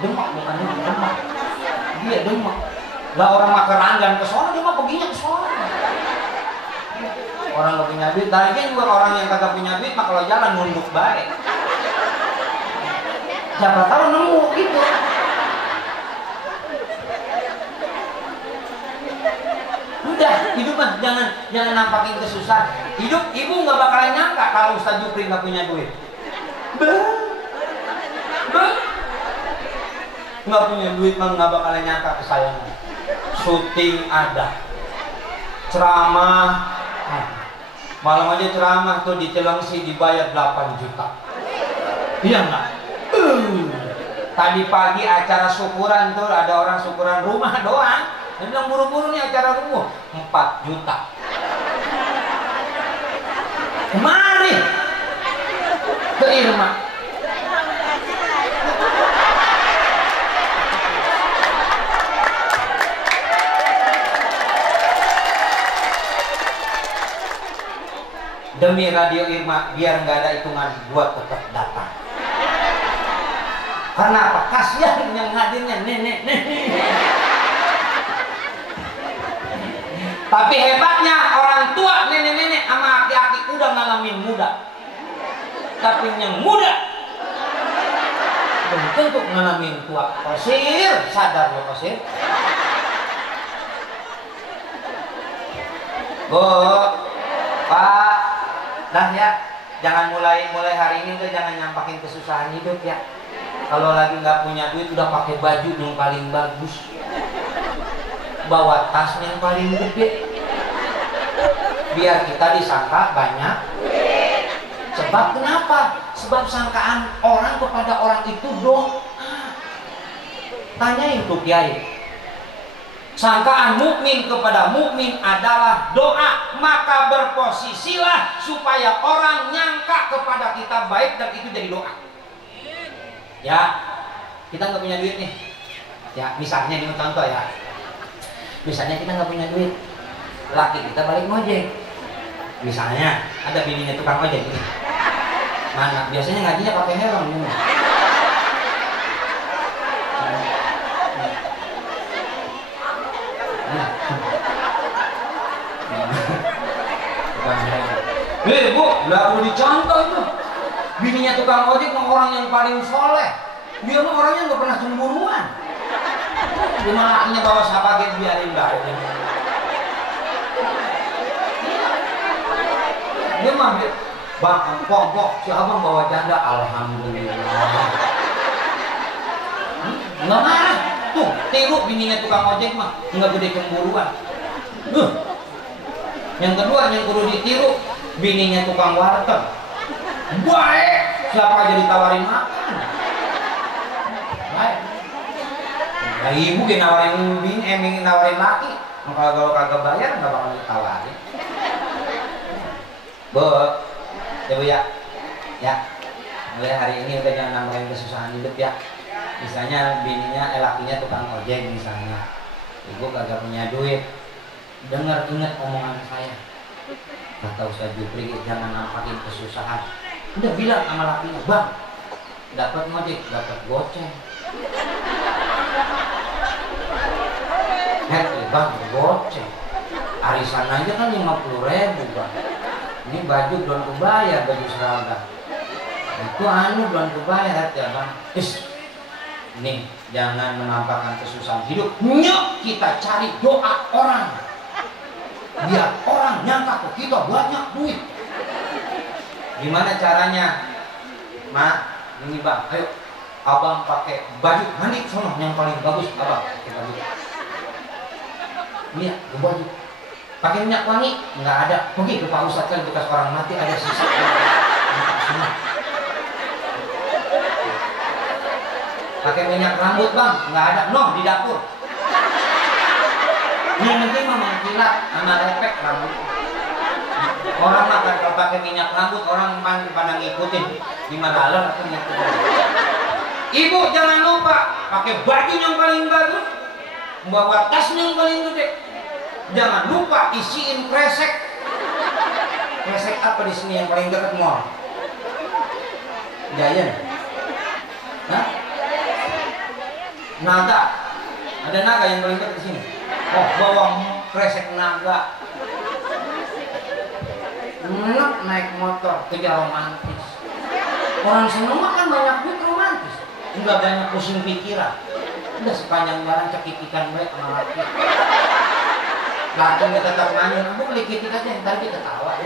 Demak bukan Demak. Dia Demak. Lah orang Makeranggan ke sono, dia mah perginya ke sono. Orang gak punya duit, tadinya juga orang yang kagak punya duit mah kalau jalan nunduk baik. Siapa tahu nemu gitu. Udah, hidup mah jangan nampakin kesusahan. Hidup ibu nggak bakalan nyangka kalau Ustaz Jupri nggak punya duit. Nggak punya duit mah nggak bakalan nyangka kesayangan. Syuting ada, ceramah, malam aja ceramah tuh di Cilengsi dibayar 8 juta. Iya nggak? Tadi pagi acara syukuran tuh ada orang syukuran rumah doang. Dia bilang buru-buru nih acara rumah 4 juta. Kemari ke Irma. Demi Radio Irma, biar nggak ada hitungan, buat tetap datang. Karena apa? Kasihan yang hadirnya nenek. Tapi hebatnya orang tua, nenek-nenek sama aki-aki udah ngalamin muda. Tapi yang muda belum tentu ngalamin tua. Kosir, sadar lo Kosir? Bu, Pak, dah ya, jangan mulai hari ini udah jangan nyampakin kesusahan hidup ya. Kalau lagi nggak punya duit udah pakai baju yang paling bagus, bawa tas yang paling gede, biar kita disangka banyak. Sebab kenapa? Sebab sangkaan orang kepada orang itu doa. Tanyain tuh kiai. Sangkaan mukmin kepada mukmin adalah doa, maka berposisilah supaya orang nyangka kepada kita baik dan itu jadi doa. Ya, kita nggak punya duit nih. Ya, misalnya ini contoh ya. Misalnya kita nggak punya duit, laki kita balik ngojek. Misalnya ada bininya tukang ojek ini. Mana? Biasanya ngajinya pakai helm ini. Bu, nggak perlu dicontoh itu. Bininya tukang ojek mah orang yang paling soleh. Dia mah orangnya nggak pernah cemburuan. Cuma lakinya bawa sapaget biarin baik. Dia mah bang, pok, si abang bawa janda, alhamdulillah. Nggak marah. Tuh, tiru bininya tukang ojek mah nggak gede cemburuan. Yang kedua yang kudu ditiru, bininya tukang warteg. Baik, siapa aja ditawarin makan. Baik. Nah, ibu dia nawarin bini, nawarin laki. Kalau kagak bayar nggak bakal ditawarin. Bu, ya Bu ya. Ya. Mulai hari ini udah jangan nambahin kesusahan hidup ya. Misalnya bininya, lakinya tukang ojek misalnya. Ibu kagak punya duit. Dengar ingat omongan saya. Kata Ustaz Jupri, jangan nampakin kesusahan. Udah bilang sama lakinya, bang, dapat ngojek, dapat goceng. Bang, goceng. Arisan aja kan 50.000 bang. Ini baju belum kebayar, baju seragam. Itu belum kebayar ya bang. Nih, jangan menampakkan kesusahan hidup. Nyok, kita cari doa orang. Biar orang nyangka kok kita banyak duit. Gimana caranya? Mak, ini bang, ayo abang pakai baju mandi sono yang paling bagus, abang pakai baju. Iya, baju. Pakai minyak wangi? Nggak ada. Pergi ke Pak Ustadz kan bekas orang mati ada sisa. Pakai minyak rambut bang? Nggak ada. No, di dapur. Yang penting mah mengkilat sama repek rambut. Orang makan kalau pakai minyak rambut orang pada ngikutin di Magalon atau minyak rambut. Ibu jangan lupa pakai baju yang paling bagus, bawa tas yang paling gede. Jangan lupa isiin kresek. Kresek apa di sini yang paling dekat mall? Giant. Hah? Naga, ada naga yang berlengket di sini. Oh, bawa kresek naga. Enak naik motor, kerja romantis. Orang seneng kan banyak duit romantis, nggak banyak pusing pikiran. Udah sepanjang jalan cekikikan baik sama laki. Langsung kita tetap nanya, bu beli kitik aja, ntar kita ketawa.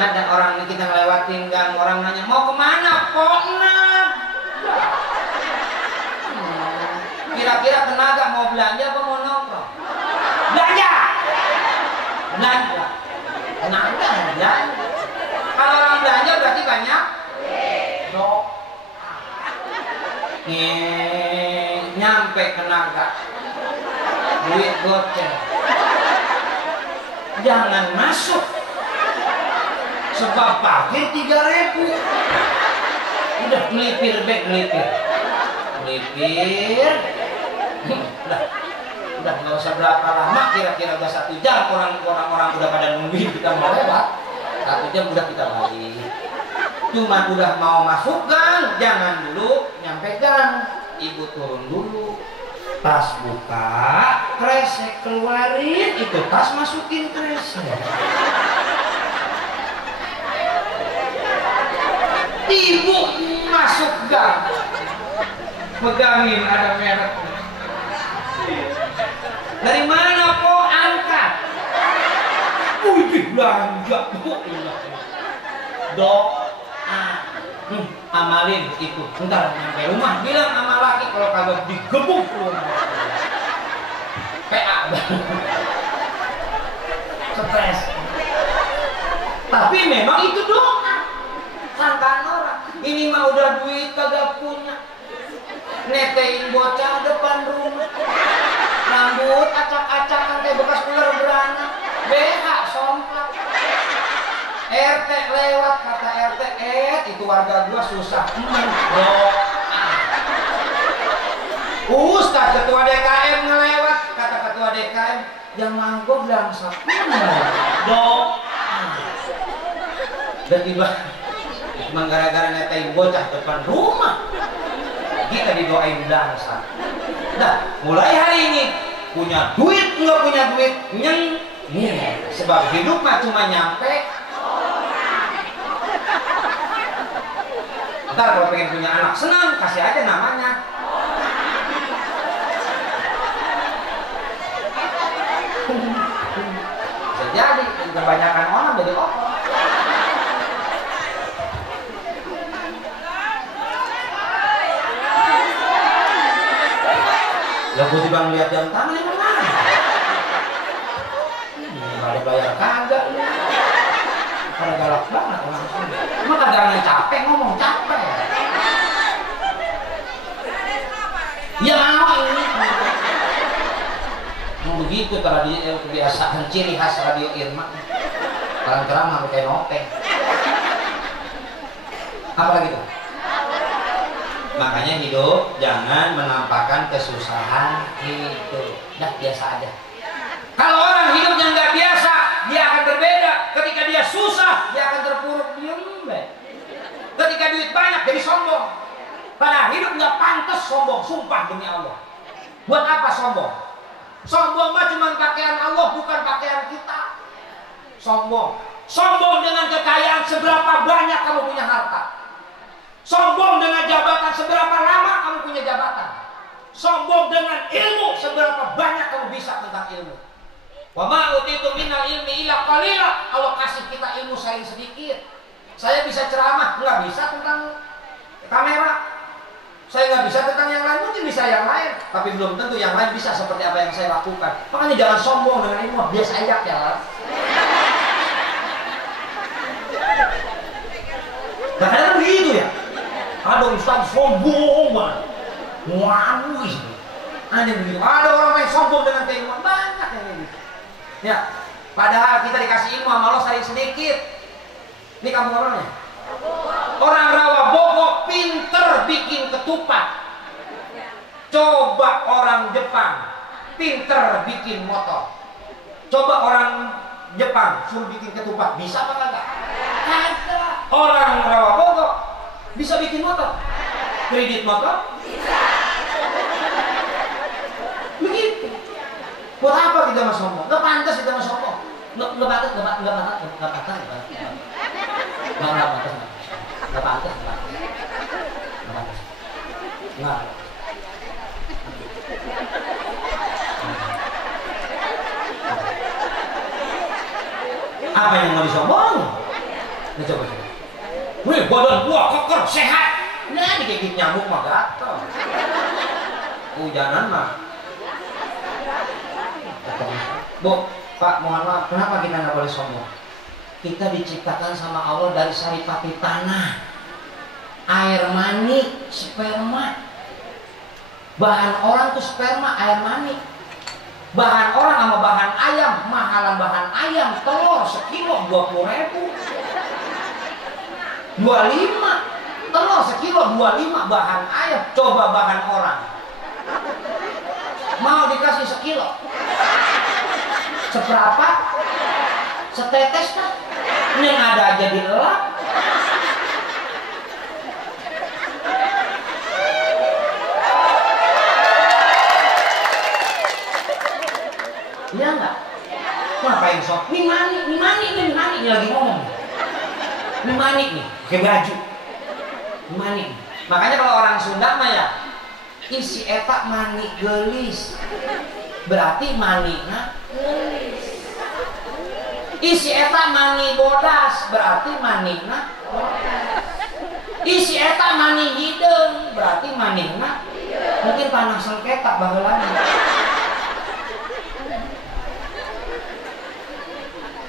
Ada orang kita ngelewatin gang, orang nanya mau kemana? Ponag. Kira-kira tenaga mau belanja apa mau nongkrong? Belanja. Belanja. Tenaga belanja. Kalau orang belanja berarti banyak. Dok. Nyampe tenaga. Duit goceng. Jangan masuk. Sebab parkir 3.000. Udah melipir back melipir. Udah nggak usah berapa lama, kira-kira udah 1 jam orang-orang udah pada nungguin kita mau lewat. 1 jam udah kita balik. Cuma udah mau masuk gang, jangan dulu nyampe gang. Ibu turun dulu, tas buka, kresek keluarin, itu tas masukin kresek. Ibu masuk gang, megangin ada merek. Dari mana kok angkat? Wih, belanja kok. Dok, amalin itu. Ntar nyampe rumah bilang sama laki kalau kagak digebuk rumah. PA. Stres. Tapi memang itu doa. Sangkaan orang. Ini mah udah duit kagak punya. Netein bocah depan rumah. Rambut acak-acakan kayak bekas ular beranak. BH somplak. RT lewat, kata RT, itu warga gua susah. Doa. Ustaz ketua DKM ngelewat, kata ketua DKM, jangan gua bilang doa. Dan tiba cuma gara-gara netain bocah depan rumah kita didoain bangsa. Nah, mulai hari ini punya duit nggak punya duit sebab hidup mah cuma nyampe. Ntar kalau pengen punya anak senang kasih aja namanya. Bisa jadi kebanyakan orang jadi opor. Ya gue tiba ngeliat jam tangan yang mana? Gak ada bayar kagak lu. Pada galak banget orang sini. Emang kagak capek ngomong capek. Ya mau ini. Emang begitu kebiasaan ciri khas Radio Irma. Terang-terang pakai nopeng. Apa lagi tuh? Makanya hidup jangan menampakkan kesusahan itu. Dah biasa aja. Kalau orang hidupnya nggak biasa, dia akan berbeda. Ketika dia susah, dia akan terpuruk diem. Ketika duit banyak, jadi sombong. Padahal hidup nggak pantas sombong, sumpah demi Allah. Buat apa sombong? Sombong mah cuma pakaian Allah, bukan pakaian kita. Sombong. Sombong dengan kekayaan seberapa banyak kamu punya harta. Sombong dengan jabatan seberapa lama kamu punya jabatan. Sombong dengan ilmu seberapa banyak kamu bisa tentang ilmu. Wa ma utitu minal ilmi illa qalila. Allah kasih kita ilmu saya sedikit. Saya bisa ceramah, nggak bisa tentang kamera. Saya nggak bisa tentang yang lain, mungkin bisa yang lain, tapi belum tentu yang lain bisa seperti apa yang saya lakukan. Makanya jangan sombong dengan ilmu, biasa aja ya. Nah, kadang begitu ya. Ada ustaz sombong banget, waduh, aneh begitu. Ada orang yang sombong dengan keilmuan, banyak yang begitu. Ya, padahal kita dikasih ilmu sama Allah sering sedikit. Ini kampung apa namanya? Orang Rawabogo pinter bikin ketupat. Coba orang Jepang pinter bikin motor. Coba orang Jepang suruh bikin ketupat, bisa apa enggak? Ada. Orang Rawabogo bisa bikin motor. kredit motor? Begitu. Buat apa kita mau sombong? Nggak pantas kita mau sombong. Nggak pantas. Apa yang mau disombong? Nah, coba. Wih, badan gua koker, sehat. Nah, digigit nyamuk mah gatel. Hujanan mah. Bu, Pak, mohon maaf, kenapa kita nggak boleh sombong? Kita diciptakan sama Allah dari saripati tanah, air mani, sperma. Bahan orang tuh sperma, air mani. Bahan orang sama bahan ayam, mahalan bahan ayam, telur sekilo 20.000. 25, telur sekilo 25 bahan ayam. Coba bahan orang, mau dikasih sekilo, seberapa? Setetes kan? Yang ada aja dilelap. Iya enggak? Ngapain sok? Ini mani lagi ngomong. Ini mani nih, pakai baju. Ini mani. Makanya kalau orang Sunda mah ya, isi eta mani gelis. Berarti manina gelis. Isi eta mani bodas, berarti manina bodas. Isi eta mani hideung, berarti manina mungkin panah sengketa baheulana.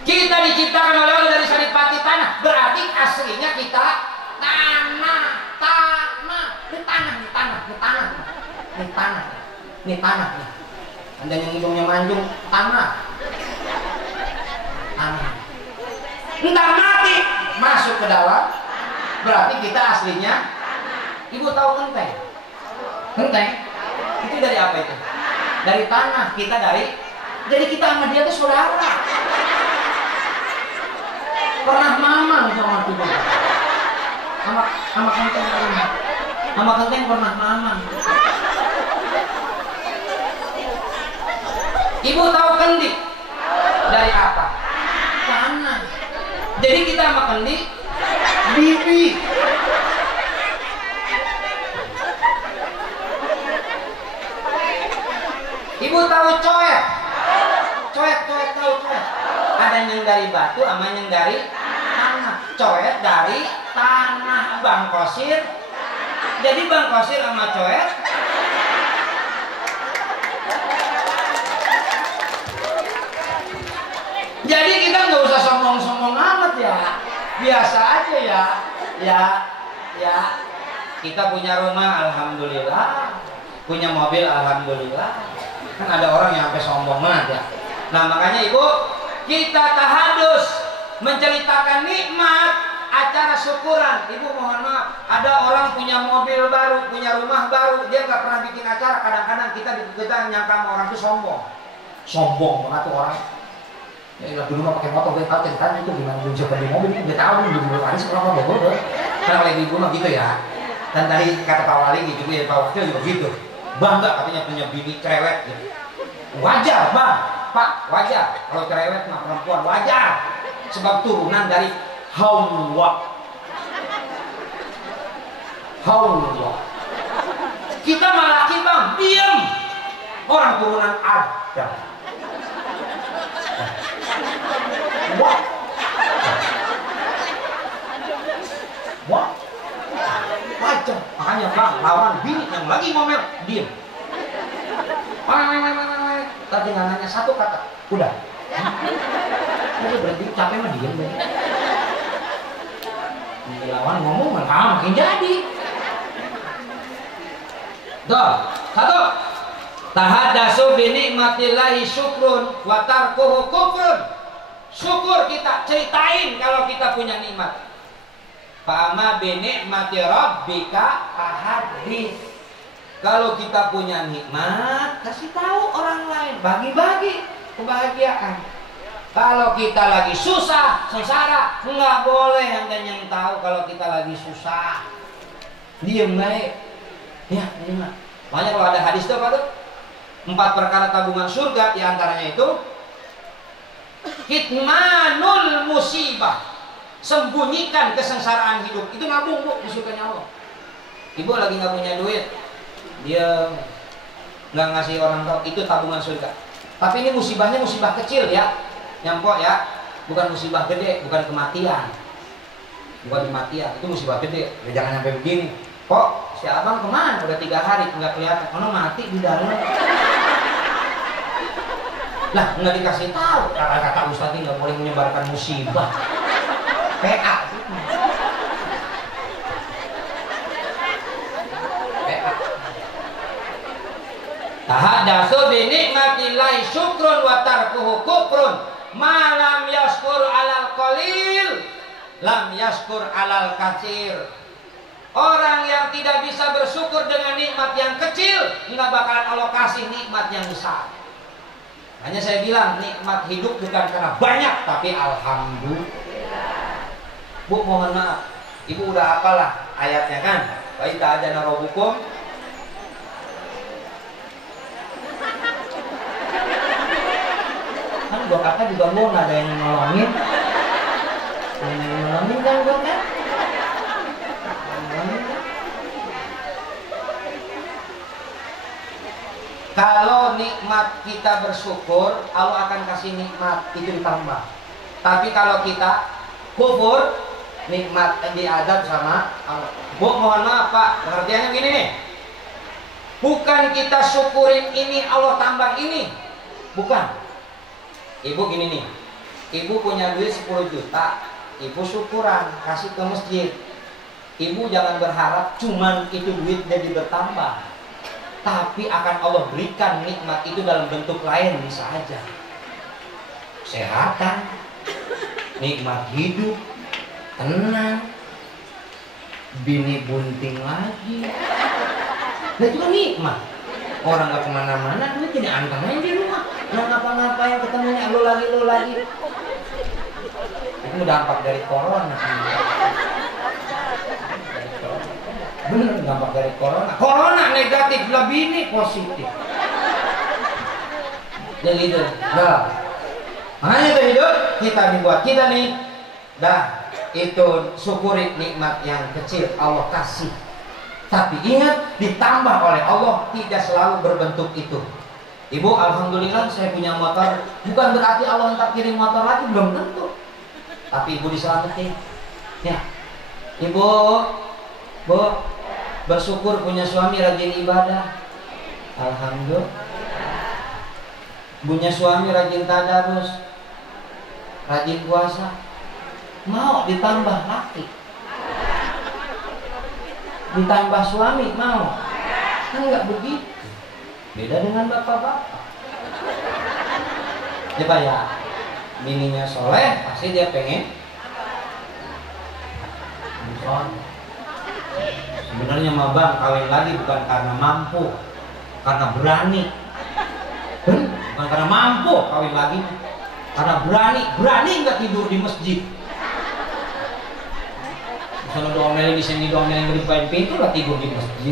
Kita diciptakan oleh Allah dari saripati tanah, berarti aslinya kita tanah. Ini tanah nih. Anda yang hidungnya manjung, tanah. Entar mati masuk ke dalam, berarti kita aslinya. Ibu tahu genteng? Genteng itu dari apa itu? Dari tanah. Kita dari, jadi kita sama dia tuh saudara. Pernah mamang sama Tuhan, sama kenteng pernah, sama kenteng pernah mamang. Ibu tahu kendi dari apa? Tanah. Jadi kita sama kendi bibi. Ibu tahu coet? Coet tahu coet? Ada yang dari batu, sama yang dari tanah. Coet dari tanah. Bang Kosir. Jadi Bang Kosir sama coet. Jadi kita nggak usah sombong-sombong amat ya. Biasa aja ya. Ya. Kita punya rumah, alhamdulillah. Punya mobil, alhamdulillah. Kan ada orang yang sampai sombong banget ya. Nah makanya ibu, kita tahadus menceritakan nikmat acara syukuran. Ibu mohon maaf, ada orang punya mobil baru, punya rumah baru, dia nggak pernah bikin acara. Kadang-kadang kita nyangka sama orang itu sombong banget tuh orang. Ya dulu mah pakai motor, gue tahu kan itu gimana mencoba di mobil, gue tahu dulu hari seberapa bawa. Karena oleh ibu mah gitu ya. Dan tadi kata Pak Wali gitu ya, Pak Wakil juga gitu. Bangga katanya punya bini cerewet gitu. Wajar bang, Pak, wajar. Kalau cerewet mah perempuan wajar. Sebab turunan dari Hawa. Kita mah laki bang, diam. Orang turunan Adam. What? Wajar. Makanya bang, lawan bini yang lagi ngomel, diam. Tadi nanya satu kata, udah. Udah berhenti, capek mah diam. Lawan ngomong makin jadi. Tuh, satu. Tahaddasu bi nikmatillahi syukrun wa tarkuhu kufrun. Syukur kita, ceritain kalau kita punya nikmat. Fama bi nikmati rabbika ahadits. Kalau kita punya nikmat, kasih tahu orang lain, bagi-bagi kebahagiaan. Kalau kita lagi susah, sengsara, nggak boleh yang tahu kalau kita lagi susah. Diem baik. Ya, ini mah. Makanya kalau ada hadis itu apa tuh? 4 perkara tabungan surga, diantaranya itu kitmanul musibah, sembunyikan kesengsaraan hidup. Itu nabung bu di surganya Allah. Ibu lagi nggak punya duit, dia nggak ngasih orang tahu, itu tabungan surga. Tapi ini musibahnya musibah kecil ya, nyampok ya, bukan musibah gede, bukan kematian, bukan kematian, itu musibah gede. Ya, jangan sampai begini. Kok si abang kemana? Udah 3 hari nggak kelihatan. Ono mati di dalam. Lah nggak dikasih tahu. Kata Ustaz nggak boleh menyebarkan musibah. PA sih. PA. Tahaddatsu bi nikmatillahi syukrun wa tarkuhu kufrun. Ma lam yaskur alal qalil, lam yaskur alal katsir. Orang yang tidak bisa bersyukur dengan nikmat yang kecil, nggak bakalan Allah kasih nikmat yang besar. Hanya saya bilang nikmat hidup bukan karena banyak, tapi alhamdulillah. Bu mohon maaf, ibu udah apalah ayatnya kan? Wa idza adana rabbukum. Kan gua kata juga mau ada yang nolongin. Yang nolongin kan gua kan? Kalau nikmat kita bersyukur, Allah akan kasih nikmat itu ditambah. Tapi kalau kita kufur, nikmat diadab sama Allah. Bu mohon maaf Pak, pengertiannya begini nih. Bukan kita syukurin ini Allah tambah ini, bukan. Ibu gini nih, ibu punya duit 10 juta, ibu syukuran kasih ke masjid. Ibu jangan berharap cuman itu duit jadi bertambah, tapi akan Allah berikan nikmat itu dalam bentuk lain, bisa aja kesehatan, nikmat hidup, tenang, bini bunting lagi. Nah itu kan nikmat. Orang gak kemana-mana, duit jadi anteng aja di rumah, nggak ngapa-ngapain, ketemunya lo lagi. Itu dampak dari corona. Bener dampak dari corona. Corona negatif, lebih ini positif. Jadi itu. Nah, makanya itu hidup kita dibuat kita nih. Dah, itu syukuri nikmat yang kecil Allah kasih. Tapi ingat, ditambah oleh Allah, tidak selalu berbentuk itu. Ibu, alhamdulillah saya punya motor. Bukan berarti Allah ntar kirim motor lagi, belum tentu. Tapi ibu diselamatin. Ya, ibu, bu, bersyukur punya suami rajin ibadah. Alhamdulillah. Punya suami rajin tadarus, rajin puasa. Mau ditambah laki, ditambah suami mau? Kan nggak begitu. Beda dengan bapak-bapak. Coba ya, bininya soleh pasti dia pengen. Sebenarnya mah bang kawin lagi bukan karena mampu, karena berani. Bukan karena mampu kawin lagi, karena berani nggak tidur di masjid. Misalnya domelin di sini, domelin di depan pintu lah, tidur di masjid.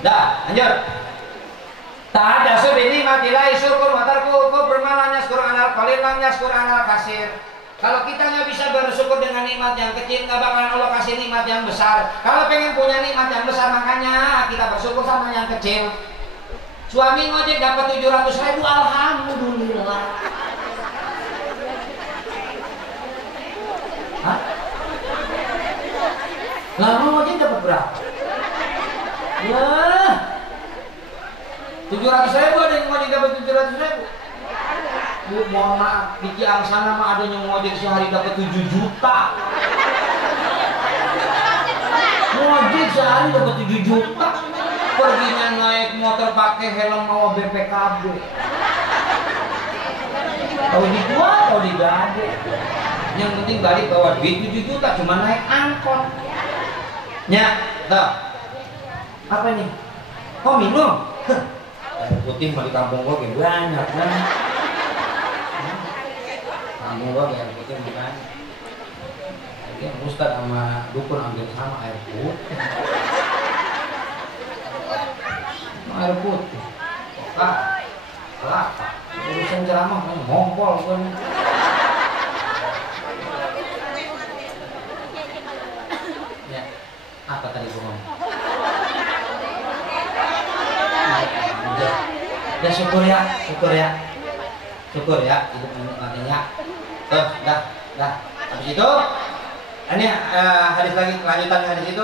Dah, lanjut. Tak ada subini matilai syukur matarku bermalanya syukur anal qalil lam yaskur anal kasir. Kalau kita nggak bisa bersyukur dengan nikmat yang kecil, nggak bakalan Allah kasih nikmat yang besar. Kalau pengen punya nikmat yang besar, makanya kita bersyukur sama yang kecil. Suami ngojek dapat 700.000, alhamdulillah. Hah? Lama ngojek dapat berapa? Ya, 700.000 ada yang ngojek dapat 700.000. Bu, mohon maaf, di Ciang sana mah ada yang ngojek sehari dapat 7 juta. Ngojek sehari dapat 7 juta. Perginya naik motor pakai helm mau BPKB. Tahu dijual, tahu digade. Yang penting balik bawa duit 7 juta, cuma naik angkot. Nya, tuh. Apa ini? Oh minum. Air putih mah di kampung gua kayak banyak kan. Kampung gua air putih bukan. Jadi Ustaz sama dukun ambil sama air putih. mah ngompol kan. Ya, apa tadi gua ngomong? Ya syukur ya, hidup matinya. Tuh, dah. Habis itu, ini hadis lagi, lanjutan hadis itu.